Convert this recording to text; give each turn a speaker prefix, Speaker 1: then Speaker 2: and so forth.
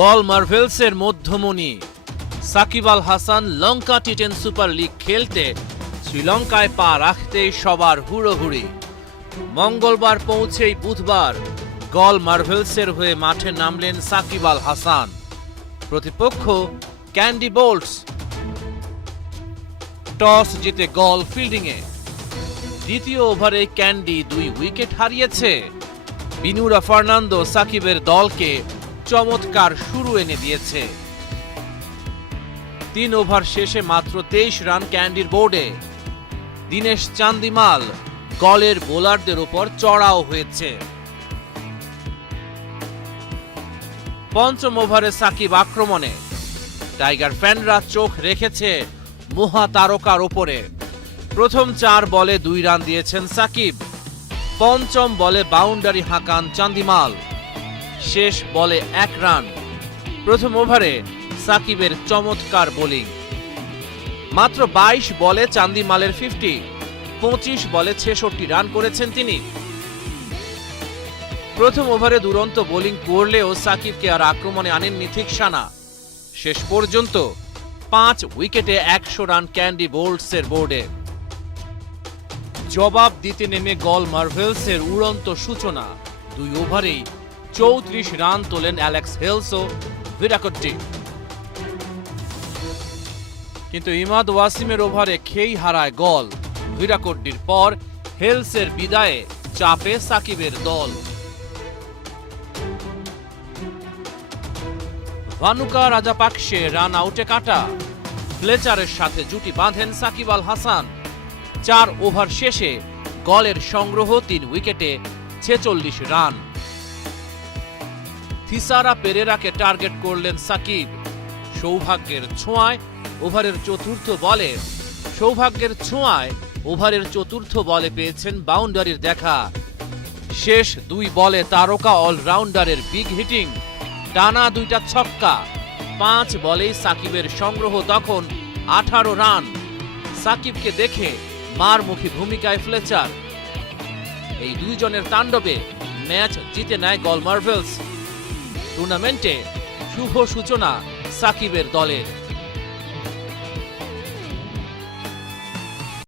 Speaker 1: গল মার্ভেলসের মধ্যমণি। Shakib Al Hasan Lanka T ten super league খেলতে শ্রীলঙ্কায় পা রাখতেই সবার হুড়োহুড়ি। মঙ্গলবার পৌঁছেই বুধবার গল মার্ভেলসের হয়ে মাঠে নামলেন সাকিব আল হাসান। প্রতিপক্ষ ক্যান্ডি বোল্টস টস জিতে গল ফিল্ডিংয়ে। দ্বিতীয় ওভারে ক্যান্ডি দুই উইকেট হারিয়েছে। বিনুরা ফার্নান্দো সাকিবের দলকে চমৎকার শুরু এনে দিয়েছে। তিন ওভার শেষে মাত্র তেইশ রান ক্যান্ডির বোর্ডে। দিনেশ চান্দিমাল গলের বোলারদের উপর চড়াও হয়েছে। পঞ্চম ওভারে সাকিব আক্রমণে। টাইগার ফ্যানরা চোখ রেখেছে মহা তারকার ওপরে। প্রথম চার বলে দুই রান দিয়েছেন সাকিব। পঞ্চম বলে বাউন্ডারি হাঁকান চান্দিমাল। শেষ বলে এক রান। প্রথম ওভারে সাকিবের চমৎকার বোলিং। মাত্র বাইশ বলে চান্দিমালের ফিফটি পঁচিশ বলে ছেষট্টি রান করেছেন তিনি। প্রথম ওভারে দুরন্ত বোলিং করলেও সাকিবকে আর আক্রমণে আনেননি থিকসানা শেষ পর্যন্ত পাঁচ উইকেটে একশো রান ক্যান্ডি বোল্টসের বোর্ডে। জবাব দিতে নেমে গল মার্ভেলসের উড়ন্ত সূচনা। দুই ওভারেই চৌত্রিশ রান তোলেন অ্যালেক্স হেলসো ভিরাকট্টি কিন্তু ইমাদ ওয়াসিমের ওভারে খেই হারায় গল। ভিরাকড্ডির পর হেলসের বিদায়ে চাপে সাকিবের দল। ভানুকা রাজাপাকসে রান আউটে কাটা। ফ্লেচারের সাথে জুটি বাঁধেন সাকিব আল হাসান। চার ওভার শেষে গলের সংগ্রহ তিন উইকেটে ছেচল্লিশ রান। থিসারা পেরেরাকে টার্গেট করলেন সাকিব। সৌভাগ্যের ছোঁয়ায় ওভারের চতুর্থ বলে। সৌভাগ্যের ছোঁয়ায় ওভারের চতুর্থ বলে পেয়েছেন বাউন্ডারির দেখা। শেষ দুই বলে তারকা অলরাউন্ডারের বিগ হিটিং। টানা দুইটা ছক্কা। পাঁচ বলেই সাকিবের সংগ্রহ তখন আঠারো রান। সাকিবকে দেখে মারমুখী ভূমিকায় ফ্লেচার। এই দুইজনের তাণ্ডবে ম্যাচ জিতে নেয় গল মার্ভেলস টুর্নামেন্টে শুভ সূচনা সাকিবের দলের।